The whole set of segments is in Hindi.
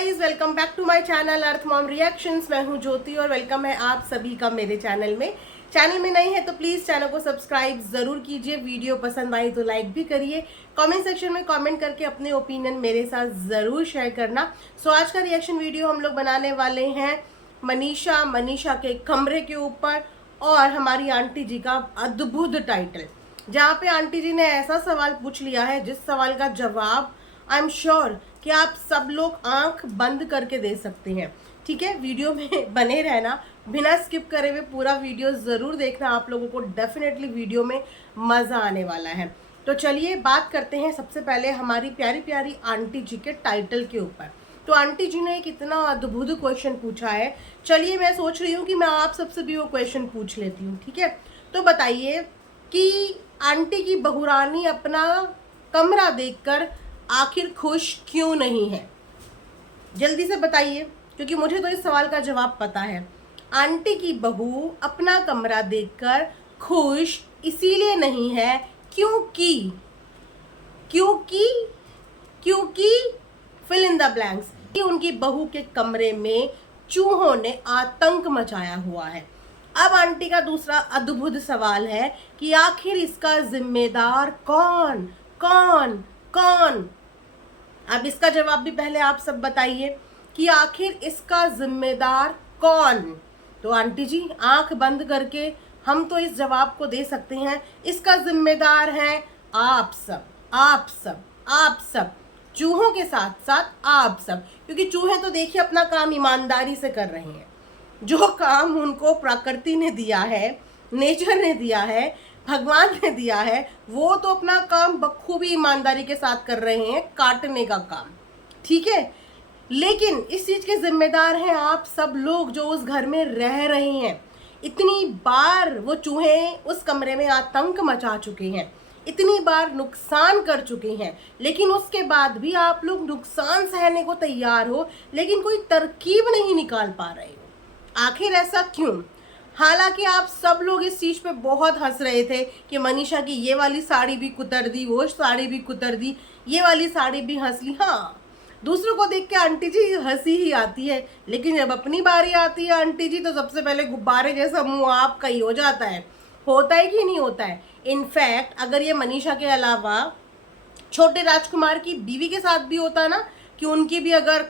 Guys, welcome back to my channel Earth Mom Reactions. मैं हूं ज्योति और वेलकम है आप सभी का मेरे चैनल में। चैनल में नए हैं तो प्लीज चैनल को सब्सक्राइब जरूर कीजिए। वीडियो पसंद आई तो लाइक भी करिए। कमेंट सेक्शन में कमेंट करके अपने ओपिनियन मेरे साथ जरूर शेयर करना। सो आज का रिएक्शन वीडियो हम लोग बनाने वाले हैं मनीषा के कमरे के ऊपर और हमारी आंटी जी का अद्भुत टाइटल, जहाँ पे आंटी जी ने ऐसा सवाल पूछ लिया है जिस सवाल का जवाब आई एम श्योर कि आप सब लोग आंख बंद करके दे सकते हैं। ठीक है, वीडियो में बने रहना, बिना स्किप करे हुए पूरा वीडियो ज़रूर देखना। आप लोगों को डेफिनेटली वीडियो में मज़ा आने वाला है। तो चलिए बात करते हैं सबसे पहले हमारी प्यारी प्यारी आंटी जी के टाइटल के ऊपर। तो आंटी जी ने एक इतना अद्भुत क्वेश्चन पूछा है। चलिए मैं सोच रही हूँ कि मैं आप सबसे भी वो क्वेश्चन पूछ लेती हूँ। ठीक है, तो बताइए कि आंटी की बहुरानी अपना कमरा देखकर आखिर खुश क्यों नहीं है? जल्दी से बताइए, क्योंकि मुझे तो इस सवाल का जवाब पता है। आंटी की बहू अपना कमरा देखकर खुश इसीलिए नहीं है क्योंकि क्योंकि क्योंकि फिल इन द ब्लैंक्स कि उनकी बहू के कमरे में चूहों ने आतंक मचाया हुआ है। अब आंटी का दूसरा अद्भुत सवाल है कि आखिर इसका जिम्मेदार कौन कौन कौन? अब इसका जवाब भी पहले आप सब बताइए कि आखिर इसका जिम्मेदार कौन? तो आंटी जी आंख बंद करके हम तो इस जवाब को दे सकते हैं, इसका जिम्मेदार है आप सब, आप सब, आप सब, चूहों के साथ साथ आप सब। क्योंकि चूहे तो देखिए अपना काम ईमानदारी से कर रहे हैं। जो काम उनको प्रकृति ने दिया है, नेचर ने दिया है, भगवान ने दिया है, वो तो अपना काम बखूबी ईमानदारी के साथ कर रहे हैं, काटने का काम। ठीक है, लेकिन इस चीज के जिम्मेदार हैं आप सब लोग जो उस घर में रह रहे हैं। इतनी बार वो चूहे उस कमरे में आतंक मचा चुके हैं, इतनी बार नुकसान कर चुके हैं, लेकिन उसके बाद भी आप लोग नुकसान सहने को तैयार हो, लेकिन कोई तरकीब नहीं निकाल पा रहे हो। आखिर ऐसा क्यों? हालांकि आप सब लोग इस चीज पे बहुत हंस रहे थे कि मनीषा की ये वाली साड़ी भी कुतर दी, वो साड़ी भी कुतर दी, ये वाली साड़ी भी हंस ली। हाँ, दूसरों को देख के आंटी जी हंसी ही आती है, लेकिन जब अपनी बारी आती है आंटी जी तो सबसे पहले गुब्बारे जैसा मुंह आपका ही हो जाता है। होता है कि नहीं होता है? इनफैक्ट अगर ये मनीषा के अलावा छोटे राजकुमार की बीवी के साथ भी होता ना, कि उनकी भी अगर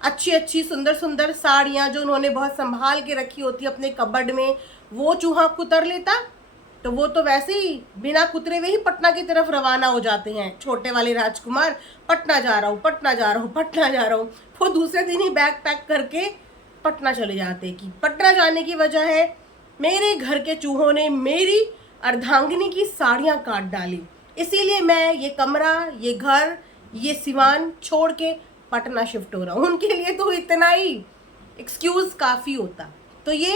अच्छी अच्छी सुंदर सुंदर साड़ियाँ जो उन्होंने बहुत संभाल के रखी होती है अपने कबर्ड में, वो चूहा कुतर लेता, तो वो तो वैसे ही बिना कुतरे हुए ही पटना की तरफ रवाना हो जाते हैं। छोटे वाले राजकुमार, पटना जा रहा हूँ, पटना जा रहा हूँ, पटना जा रहा हूँ। वो दूसरे दिन ही बैग पैक करके पटना चले जाते। कि पटना जाने की वजह है मेरे घर के चूहों ने मेरी अर्धांगिनी की साड़ियाँ काट डाली, इसीलिए मैं ये कमरा, ये घर, ये सिवान छोड़ के पटना शिफ्ट हो रहा हूँ। उनके लिए तो इतना ही एक्सक्यूज काफ़ी होता। तो ये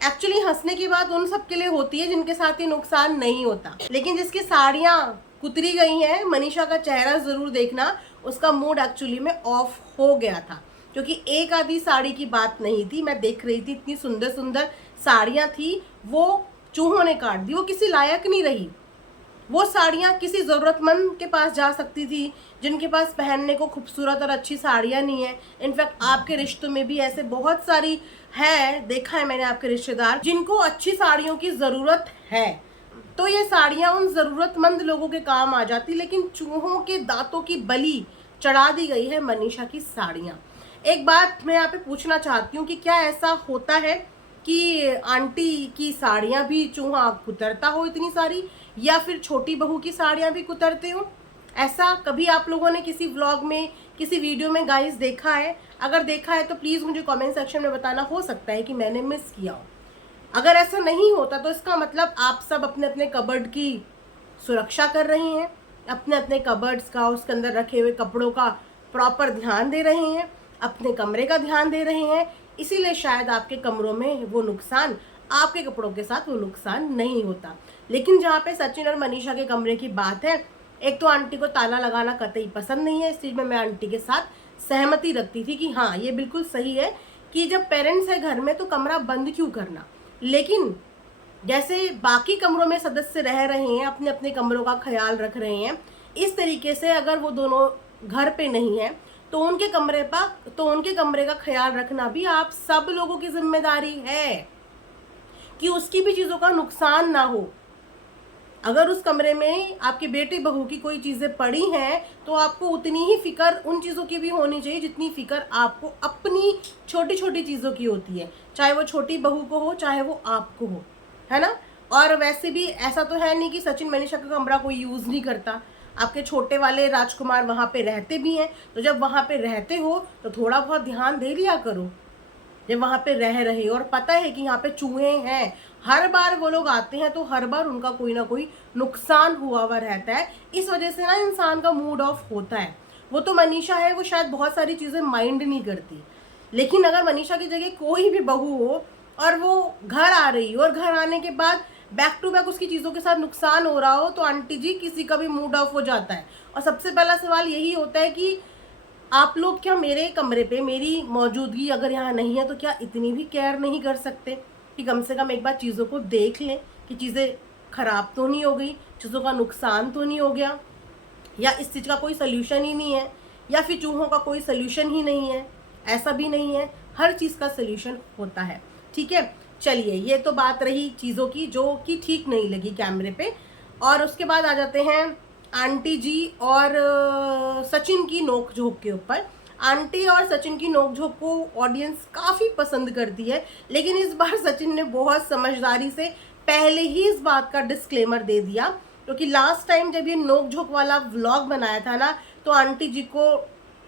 एक्चुअली हंसने की बात उन सब के लिए होती है जिनके साथ ये नुकसान नहीं होता, लेकिन जिसकी साड़ियाँ कुतरी गई हैं, मनीषा का चेहरा ज़रूर देखना, उसका मूड एक्चुअली में ऑफ हो गया था। क्योंकि एक आधी साड़ी की बात नहीं थी, मैं देख रही थी इतनी सुंदर सुंदर साड़ियाँ थी, वो चूहों ने काट दी, वो किसी लायक नहीं रही। वो साड़ियाँ किसी ज़रूरतमंद के पास जा सकती थी जिनके पास पहनने को खूबसूरत और अच्छी साड़ियाँ नहीं है। इनफैक्ट आपके रिश्तों में भी ऐसे बहुत सारी है, देखा है मैंने आपके रिश्तेदार जिनको अच्छी साड़ियों की ज़रूरत है। तो ये साड़ियाँ उन ज़रूरतमंद लोगों के काम आ जाती, लेकिन चूहों के दांतों की बलि चढ़ा दी गई है मनीषा की साड़ियाँ। एक बात मैं यहाँ पे पूछना चाहती हूँ कि क्या ऐसा होता है कि आंटी की साड़ियाँ भी चूहा कुतरता हो इतनी सारी, या फिर छोटी बहू की साड़ियाँ भी कुतरते हो? ऐसा कभी आप लोगों ने किसी व्लॉग में, किसी वीडियो में गाइस देखा है? अगर देखा है तो प्लीज़ मुझे कमेंट सेक्शन में बताना। हो सकता है कि मैंने मिस किया हो। अगर ऐसा नहीं होता तो इसका मतलब आप सब अपने अपने कबर्ड की सुरक्षा कर रहे हैं, अपने अपने कबर्ड्स का, उसके अंदर रखे हुए कपड़ों का प्रॉपर ध्यान दे रहे हैं, अपने कमरे का ध्यान दे रहे हैं। इसीलिए शायद आपके कमरों में वो नुकसान, आपके कपड़ों के साथ वो नुकसान नहीं होता। लेकिन जहाँ पे सचिन और मनीषा के कमरे की बात है, एक तो आंटी को ताला लगाना कतई पसंद नहीं है। इस चीज़ में मैं आंटी के साथ सहमति रखती थी कि हाँ ये बिल्कुल सही है कि जब पेरेंट्स है घर में तो कमरा बंद क्यों करना। लेकिन जैसे बाकी कमरों में सदस्य रह रहे हैं, अपने अपने कमरों का ख्याल रख रहे हैं, इस तरीके से अगर वो दोनों घर पे नहीं है तो उनके कमरे पर तो उनके कमरे का ख्याल रखना भी आप सब लोगों की जिम्मेदारी है कि उसकी भी चीज़ों का नुकसान ना हो। अगर उस कमरे में आपके बेटे बहू की कोई चीज़ें पड़ी हैं तो आपको उतनी ही फिक्र उन चीज़ों की भी होनी चाहिए जितनी फिक्र आपको अपनी छोटी छोटी चीज़ों की होती है, चाहे वो छोटी बहू को हो चाहे वो आपको हो, है ना। और वैसे भी ऐसा तो है नहीं कि सचिन मनीषा का कमरा कोई यूज़ नहीं करता। आपके छोटे वाले राजकुमार वहाँ पे रहते भी हैं, तो जब वहाँ पे रहते हो तो थोड़ा बहुत ध्यान दे लिया करो। जब वहाँ पे रह रहे और पता है कि यहाँ पे चूहे हैं, हर बार वो लोग आते हैं तो हर बार उनका कोई ना कोई नुकसान हुआ हुआ रहता है। इस वजह से ना इंसान का मूड ऑफ होता है। वो तो मनीषा है, वो शायद बहुत सारी चीज़ें माइंड नहीं करती, लेकिन अगर मनीषा की जगह कोई भी बहू हो और वो घर आ रही हो और घर आने के बाद बैक टू बैक उसकी चीज़ों के साथ नुकसान हो रहा हो तो आंटी जी किसी का भी मूड ऑफ हो जाता है। और सबसे पहला सवाल यही होता है कि आप लोग क्या मेरे कमरे पे मेरी मौजूदगी अगर यहाँ नहीं है तो क्या इतनी भी केयर नहीं कर सकते कि कम से कम एक बार चीज़ों को देख लें कि चीज़ें ख़राब तो नहीं हो गई, चीज़ों का नुकसान तो नहीं हो गया, या इस चीज़ का कोई सल्यूशन ही नहीं है, या फिर चूहों का कोई सल्यूशन ही नहीं है। ऐसा भी नहीं है, हर चीज़ का सल्यूशन होता है। ठीक है, चलिए ये तो बात रही चीज़ों की जो कि ठीक नहीं लगी कैमरे पे। और उसके बाद आ जाते हैं आंटी जी और सचिन की नोक झोंक के ऊपर। आंटी और सचिन की नोक झोंक को ऑडियंस काफ़ी पसंद करती है, लेकिन इस बार सचिन ने बहुत समझदारी से पहले ही इस बात का डिस्क्लेमर दे दिया, क्योंकि लास्ट टाइम जब ये नोक झोंक वाला व्लॉग बनाया था ना तो आंटी जी को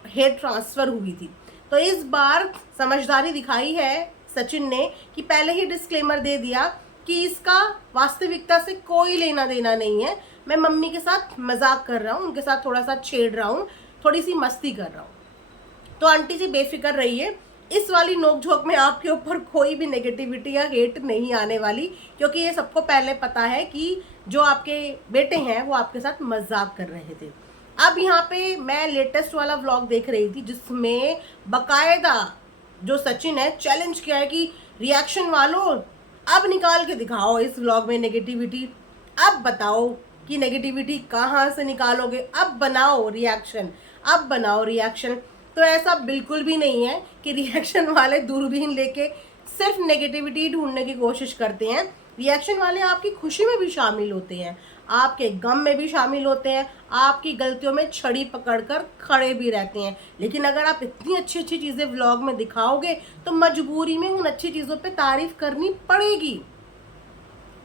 हेड ट्रांसफ़र हुई थी। तो इस बार समझदारी दिखाई है सचिन ने कि पहले ही डिस्क्लेमर दे दिया कि इसका वास्तविकता से कोई लेना देना नहीं है, मैं मम्मी के साथ मजाक कर रहा हूँ, उनके साथ थोड़ा सा छेड़ रहा हूँ, थोड़ी सी मस्ती कर रहा हूँ। तो आंटी जी बेफिक्र रहिए, इस वाली नोकझोंक में आपके ऊपर कोई भी नेगेटिविटी या हेट नहीं आने वाली, क्योंकि ये सबको पहले पता है कि जो आपके बेटे हैं वो आपके साथ मजाक कर रहे थे। अब यहाँ पे मैं लेटेस्ट वाला व्लॉग देख रही थी जिसमें बकायदा जो सचिन है चैलेंज किया है कि रिएक्शन वालों अब निकाल के दिखाओ इस व्लॉग में नेगेटिविटी, अब बताओ कि नेगेटिविटी कहाँ से निकालोगे, अब बनाओ रिएक्शन, अब बनाओ रिएक्शन। तो ऐसा बिल्कुल भी नहीं है कि रिएक्शन वाले दूरबीन लेके सिर्फ नेगेटिविटी ढूंढने की कोशिश करते हैं। रिएक्शन वाले आपकी खुशी में भी शामिल होते हैं, आपके गम में भी शामिल होते हैं, आपकी गलतियों में छड़ी पकड़कर खड़े भी रहते हैं। लेकिन अगर आप इतनी अच्छी अच्छी चीज़ें व्लॉग में दिखाओगे तो मजबूरी में उन अच्छी चीज़ों पे तारीफ करनी पड़ेगी।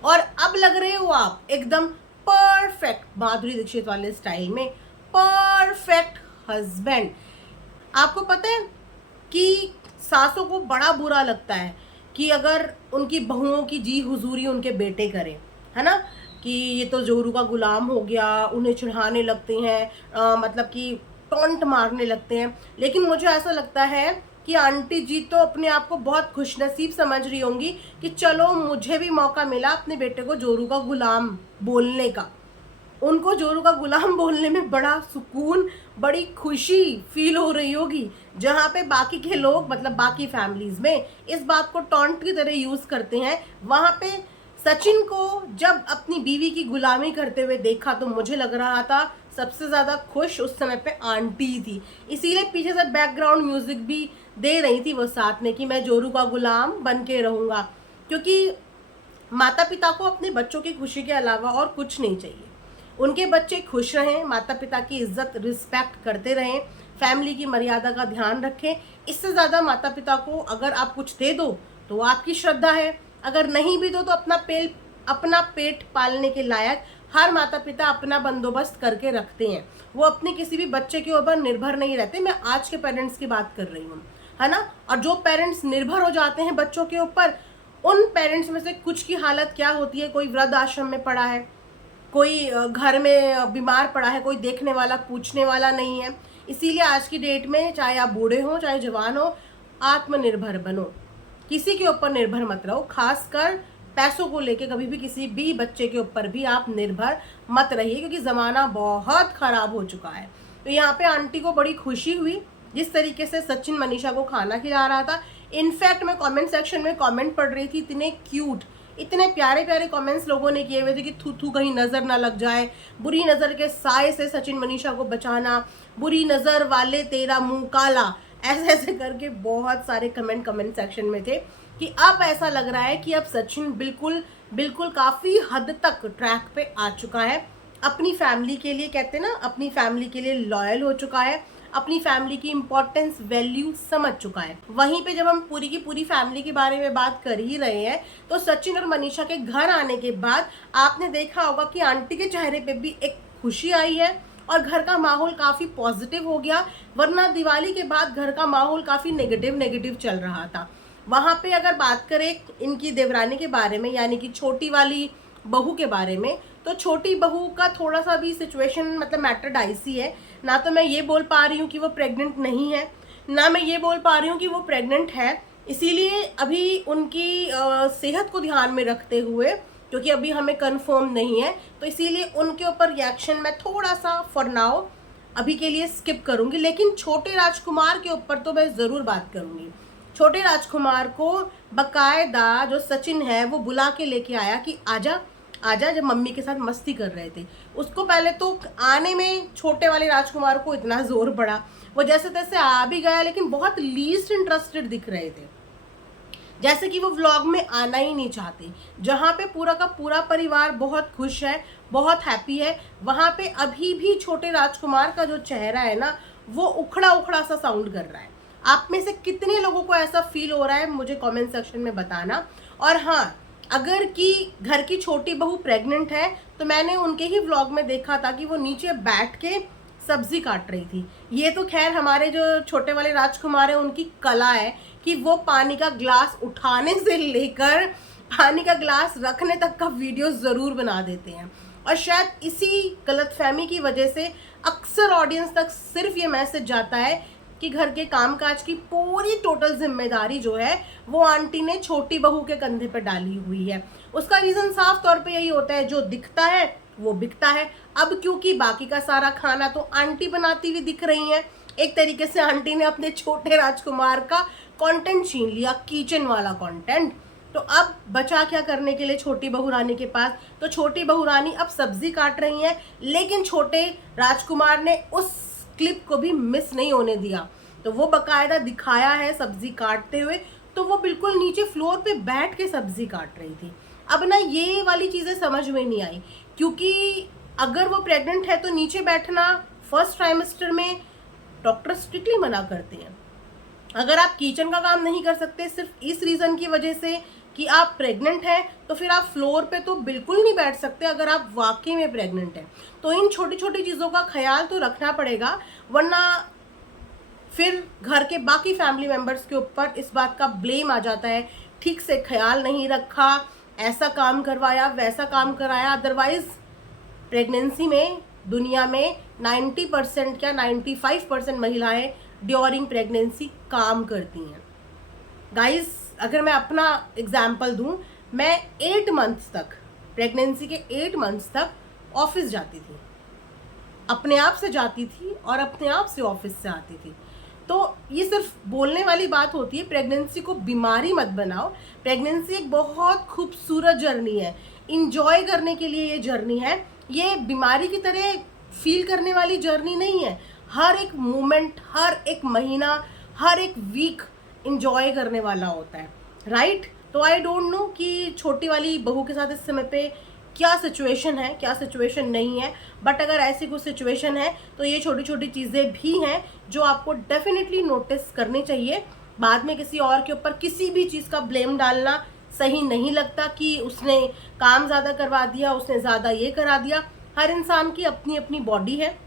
और अब लग रहे हो आप एकदम परफेक्ट माधुरी दीक्षित वाले स्टाइल में, परफेक्ट हस्बैंड। आपको पता है कि सासों को बड़ा बुरा लगता है कि अगर उनकी बहुओं की जी हुजूरी उनके बेटे करें, है ना, कि ये तो जोरू का गुलाम हो गया, उन्हें चिढ़ाने लगते हैं, मतलब कि टॉन्ट मारने लगते हैं। लेकिन मुझे ऐसा लगता है कि आंटी जी तो अपने आप को बहुत खुशनसीब समझ रही होंगी कि चलो मुझे भी मौका मिला अपने बेटे को जोरू का गुलाम बोलने का। उनको जोरू का गुलाम बोलने में बड़ा सुकून, बड़ी खुशी फील हो रही होगी, जहाँ पे बाकी के लोग मतलब बाकी फैमिलीज में इस बात को टॉन्ट की तरह यूज करते हैं। वहाँ पे सचिन को जब अपनी बीवी की गुलामी करते हुए देखा तो मुझे लग रहा था सबसे ज़्यादा खुश उस समय पे आंटी थी, इसीलिए पीछे से बैकग्राउंड म्यूजिक भी दे रही थी वो साथ में कि मैं जोरू का गुलाम बन के रहूँगा। क्योंकि माता पिता को अपने बच्चों की खुशी के अलावा और कुछ नहीं चाहिए, उनके बच्चे खुश रहें, माता पिता की इज्जत रिस्पेक्ट करते रहें, फैमिली की मर्यादा का ध्यान रखें। इससे ज़्यादा माता पिता को अगर आप कुछ दे दो तो आपकी श्रद्धा है, अगर नहीं भी दो तो अपना पेट पालने के लायक हर माता पिता अपना बंदोबस्त करके रखते हैं, वो अपने किसी भी बच्चे के ऊपर निर्भर नहीं रहते। मैं आज के पेरेंट्स की बात कर रही हूँ, है ना। और जो पेरेंट्स निर्भर हो जाते हैं बच्चों के ऊपर, उन पेरेंट्स में से कुछ की हालत क्या होती है, कोई वृद्ध आश्रम में पड़ा है, कोई घर में बीमार पड़ा है, कोई देखने वाला पूछने वाला नहीं है। इसीलिए आज की डेट में चाहे आप बूढ़े हो चाहे जवान हो, आत्मनिर्भर बनो, किसी के ऊपर निर्भर मत रहो, खासकर पैसों को लेके कभी भी किसी भी बच्चे के ऊपर भी आप निर्भर मत रहिए, क्योंकि ज़माना बहुत ख़राब हो चुका है। तो यहाँ पे आंटी को बड़ी खुशी हुई जिस तरीके से सचिन मनीषा को खाना खिला रहा था। इनफैक्ट मैं कमेंट सेक्शन में कमेंट पढ़ रही थी, इतने क्यूट, इतने प्यारे प्यारे कमेंट्स लोगों ने किए हुए थे कि थू थू कहीं नज़र ना लग जाए, बुरी नज़र के साए से सचिन मनीषा को बचाना, बुरी नज़र वाले तेरा मुंह काला, ऐसे ऐसे करके बहुत सारे कमेंट सेक्शन में थे कि अब ऐसा लग रहा है कि अब सचिन बिल्कुल बिल्कुल काफ़ी हद तक ट्रैक पे आ चुका है, अपनी फैमिली के लिए, कहते हैं ना, अपनी फैमिली के लिए लॉयल हो चुका है, अपनी फैमिली की इम्पोर्टेंस वैल्यू समझ चुका है। वहीं पे जब हम पूरी की पूरी फैमिली के बारे में बात कर ही रहे हैं तो सचिन और मनीषा के घर आने के बाद आपने देखा होगा कि आंटी के चेहरे पे भी एक खुशी आई है और घर का माहौल काफ़ी पॉजिटिव हो गया, वरना दिवाली के बाद घर का माहौल काफ़ी नेगेटिव चल रहा था। वहाँ पे अगर बात करें इनकी देवरानी के बारे में, यानी कि छोटी वाली बहू के बारे में, तो छोटी बहू का थोड़ा सा भी सिचुएशन मतलब मैटर डाइसी है। ना तो मैं ये बोल पा रही हूँ कि वो प्रेग्नेंट नहीं है, ना मैं ये बोल पा रही हूँ कि वो प्रेग्नेंट है। इसीलिए अभी उनकी सेहत को ध्यान में रखते हुए, क्योंकि अभी हमें कंफर्म नहीं है, तो इसीलिए उनके ऊपर रिएक्शन मैं थोड़ा सा फॉर नाउ अभी के लिए स्किप करूँगी। लेकिन छोटे राजकुमार के ऊपर तो मैं ज़रूर बात करूँगी। छोटे राजकुमार को बकायदा जो सचिन है वो बुला के लेके आया कि आजा आजा, जब मम्मी के साथ मस्ती कर रहे थे। उसको पहले तो आने में छोटे वाले राजकुमार को इतना जोर पड़ा, वो जैसे तैसे आ भी गया, लेकिन बहुत लीस्ट इंटरेस्टेड दिख रहे थे, जैसे कि वो व्लॉग में आना ही नहीं चाहते। जहाँ पे पूरा का पूरा परिवार बहुत खुश है, बहुत हैप्पी है, वहाँ पे अभी भी छोटे राजकुमार का जो चेहरा है ना, वो उखड़ा उखड़ा सा साउंड कर रहा है। आप में से कितने लोगों को ऐसा फील हो रहा है मुझे कमेंट सेक्शन में बताना। और हाँ, अगर कि घर की छोटी बहू प्रेग्नेंट है तो मैंने उनके ही व्लॉग में देखा था कि वो नीचे बैठ के सब्जी काट रही थी। ये तो खैर हमारे जो छोटे वाले राजकुमार है उनकी कला है कि वो पानी का ग्लास उठाने से लेकर पानी का ग्लास रखने तक का वीडियो ज़रूर बना देते हैं। और शायद इसी गलतफहमी की वजह से अक्सर ऑडियंस तक सिर्फ ये मैसेज जाता है कि घर के कामकाज की पूरी टोटल जिम्मेदारी जो है वो आंटी ने छोटी बहू के कंधे पर डाली हुई है। उसका रीज़न साफ तौर पे यही होता है, जो दिखता है वो बिकता है। अब क्योंकि बाकी का सारा खाना तो आंटी बनाती हुई दिख रही हैं, एक तरीके से आंटी ने अपने छोटे राजकुमार का कंटेंट छीन लिया, किचन वाला कंटेंट। तो अब बचा क्या करने के लिए छोटी बहू रानी के पास, तो छोटी बहू रानी अब सब्जी काट रही हैं, लेकिन छोटे राजकुमार ने उस क्लिप को भी मिस नहीं होने दिया। तो वो बकायदा दिखाया है सब्जी काटते हुए, तो वो बिल्कुल नीचे फ्लोर पे बैठ के सब्जी काट रही थी। अब ना ये वाली चीज़ें समझ में नहीं आई, क्योंकि अगर वो प्रेग्नेंट है तो नीचे बैठना फर्स्ट ट्राइमेस्टर में डॉक्टर स्ट्रिक्टली मना करते हैं। अगर आप किचन का काम नहीं कर सकते सिर्फ इस रीज़न की वजह से कि आप प्रेग्नेंट हैं, तो फिर आप फ्लोर पे तो बिल्कुल नहीं बैठ सकते अगर आप वाकई में प्रेग्नेंट हैं। तो इन छोटी छोटी चीज़ों का ख्याल तो रखना पड़ेगा, वरना फिर घर के बाकी फैमिली मेम्बर्स के ऊपर इस बात का ब्लेम आ जाता है, ठीक से ख्याल नहीं रखा, ऐसा काम करवाया, वैसा काम कराया। अदरवाइज प्रेगनेंसी में दुनिया में 90% क्या 95% महिलाएं ड्यूरिंग प्रेगनेंसी काम करती हैं। गाइस, अगर मैं अपना एग्जाम्पल दूं, मैं 8 मंथ्स तक, प्रेगनेंसी के 8 मंथ्स तक ऑफिस जाती थी, अपने आप से जाती थी और अपने आप से ऑफिस से आती थी। तो ये सिर्फ बोलने वाली बात होती है, प्रेगनेंसी को बीमारी मत बनाओ। प्रेगनेंसी एक बहुत खूबसूरत जर्नी है, इंजॉय करने के लिए ये जर्नी है, ये बीमारी की तरह फील करने वाली जर्नी नहीं है। हर एक मोमेंट, हर एक महीना, हर एक वीक इंजॉय करने वाला होता है, राइट। तो आई डोंट नो कि छोटी वाली बहू के साथ इस समय पे क्या सिचुएशन है, क्या सिचुएशन नहीं है, बट अगर ऐसी कुछ सिचुएशन है तो ये छोटी छोटी चीज़ें भी हैं जो आपको डेफिनेटली नोटिस करनी चाहिए। बाद में किसी और के ऊपर किसी भी चीज़ का ब्लेम डालना सही नहीं लगता कि उसने काम ज़्यादा करवा दिया, उसने ज़्यादा ये करा दिया। हर इंसान की अपनी अपनी बॉडी है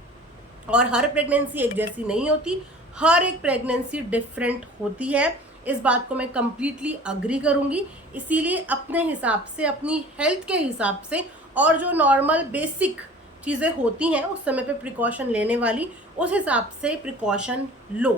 और हर प्रेगनेंसी एक जैसी नहीं होती, हर एक प्रेगनेंसी डिफरेंट होती है। इस बात को मैं कम्प्लीटली अग्री करूँगी। इसीलिए अपने हिसाब से, अपनी हेल्थ के हिसाब से, और जो नॉर्मल बेसिक चीज़ें होती हैं उस समय पे प्रिकॉशन लेने वाली, उस हिसाब से प्रिकॉशन लो,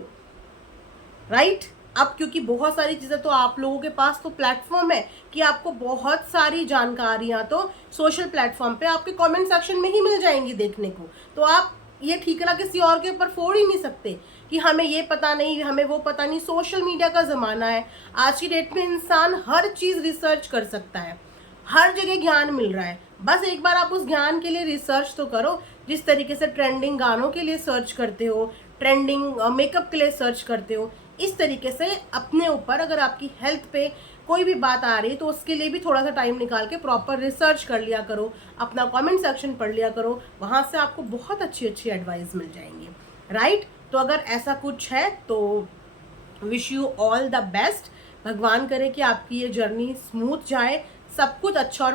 राइट। अब क्योंकि बहुत सारी चीज़ें तो आप लोगों के पास तो प्लेटफॉर्म है कि आपको बहुत सारी जानकारियाँ तो सोशल प्लेटफॉर्म पे आपके कमेंट सेक्शन में ही मिल जाएंगी देखने को। तो आप ये ठीकरा किसी और के ऊपर फोड़ ही नहीं सकते कि हमें ये पता नहीं, हमें वो पता नहीं। सोशल मीडिया का ज़माना है, आज की डेट में इंसान हर चीज़ रिसर्च कर सकता है, हर जगह ज्ञान मिल रहा है। बस एक बार आप उस ज्ञान के लिए रिसर्च तो करो, जिस तरीके से ट्रेंडिंग गानों के लिए सर्च करते हो, ट्रेंडिंग मेकअप के लिए सर्च करते हो। इस तरीके से अपने ऊपर अगर आपकी हेल्थ पे कोई भी बात आ रही है तो उसके लिए भी थोड़ा सा टाइम निकाल के प्रॉपर रिसर्च कर लिया करो, अपना कमेंट सेक्शन पढ़ लिया करो, वहाँ से आपको बहुत अच्छी अच्छी एडवाइस मिल जाएंगी, राइट। तो अगर ऐसा कुछ है तो wish you all the best. भगवान करे कि आपकी ये जर्नी स्मूथ जाए, सब कुछ अच्छा और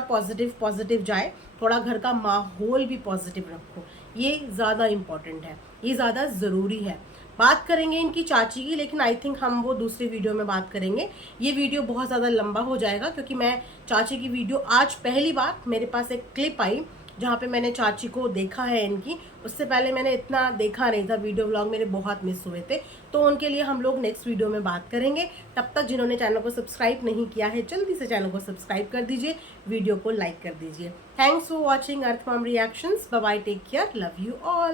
पॉजिटिव जाए। थोड़ा घर का माहौल भी पॉजिटिव रखो, ये ज़्यादा इम्पॉर्टेंट है, ये ज़्यादा ज़रूरी है। बात करेंगे इनकी चाची की, लेकिन आई थिंक हम वो दूसरे वीडियो में बात करेंगे। ये वीडियो बहुत ज़्यादा लंबा हो जाएगा क्योंकि मैं चाची की वीडियो आज पहली बार मेरे पास एक क्लिप आई जहाँ पे मैंने चाची को देखा है इनकी। उससे पहले मैंने इतना देखा नहीं था, वीडियो व्लॉग मेरे बहुत मिस हुए थे। तो उनके लिए हम लोग नेक्स्ट वीडियो में बात करेंगे। तब तक जिन्होंने चैनल को सब्सक्राइब नहीं किया है जल्दी से चैनल को सब्सक्राइब कर दीजिए, वीडियो को लाइक कर दीजिए। Thanks for watching Earth Mom Reactions. Bye bye, take care, love you all.